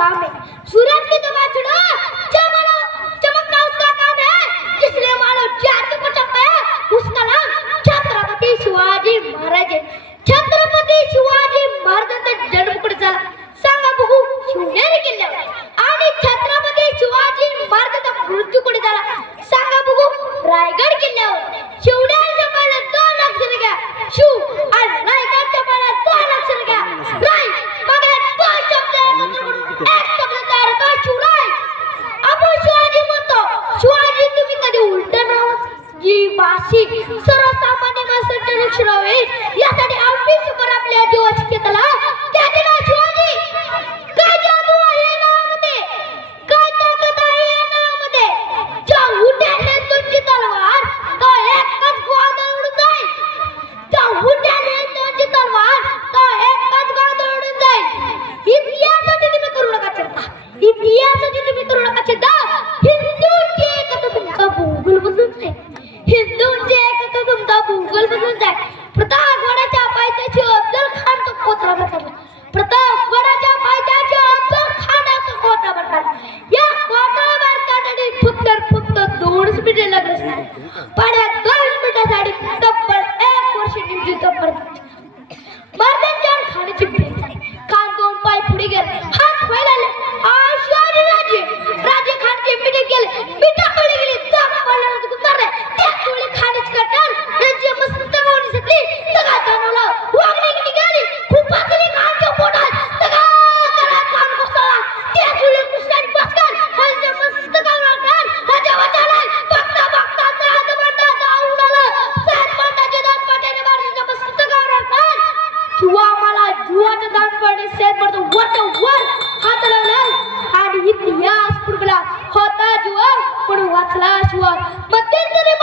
काम है, सूरज की तो बात छोड़ो, चमकना उसका काम है, जिसने मानो जाति को चमकाया उसका नाम छत्रपती शिवाजी महाराज है. छत्रपती शिवाजी महाराजांचा जन्म कुठे झाला सांगा बघू? शिवनेरी किल्ल्यावर. आणि छत्रपती शिवाजी महाराजांचा मृत्यू कुठे झाला सांगा बघू? रायगड किल्ल्यावर. शिवनेरीच्या पाण्यात 2 अक्षर घ्या शिव आणि रायगडच्या पाण्यात 2 अक्षर घ्या राय. मग हे 2 शब्द एकत्र करून एक शब्द तयार होतो शिवराय. आपण शिवाजी म्हणतो, शिवाजी तुम्ही कधी उलट नाव जी भाषी सर्वसामान्य माणसाच्या लक्षणावर येईल यासाठी आयुष्यभर आपल्या जीवाची केतला त्याचे नाव शिवाजी. काय जादू आहे या नावामध्ये, काय ताकद आहे या नावामध्ये. ज्या उठ्याने तुमची तलवार तो एकच गोंधळ उडून जाईल. ज्या उठ्याने तुमची तलवार तो एकच गोंधळ उडून जाईल. इतिहासाची तुम्ही करू नका चिंता, इतिहासाची तुम्ही करू नका चिंता. हिंदूंची एकता तुमचा भूगोल बदलून जाईल. हिंदूंचे एकत्र तुमचा भूगोल बदलून जाईल. प्रतापगडाच्या पायथ्याशी अफजल खानचा कोथळा बसवला. प्रतापगडाच्या पायथ्याशी अफजल खानाचा कोथळा बसवला. या कोथळ्यावर काढण्यासाठी फक्त 2 मिनिटे लागले असणार. पण या 2 मिनिटासाठी तब्बल 1 वर्ष निमजी तब्बल महाराजांच्या खाण्याची भेट झाली. खान 2 पाय पुढे गेले, हात फैलावले. शिवाजी राजे खानचे मिठी गेले, मिठाकडे गेले, दाब पाण्याला उतरले. त्याच वेळी खाण्याची कटार त्यांची मस्त गवणीसाठी तगा ताणवला. वागणी निघाली, खूप वाजली खानच्या पोटात. तगा करा खान कोसळला. त्याच वेळी कृष्णाने बसकर खानच्या मस्त गवळा खान राजा वाचाला. बघता उडाला. सात पाटाचे दात पाट्याने मारण्याच्या मस्त गवळा खान किंवा मला जुवाच्या दात पाडणे सेट पडतो वर हात लावला. आणि इतिहास पुढला होता जुवा पण वाचला शिवा. मध्यंतरी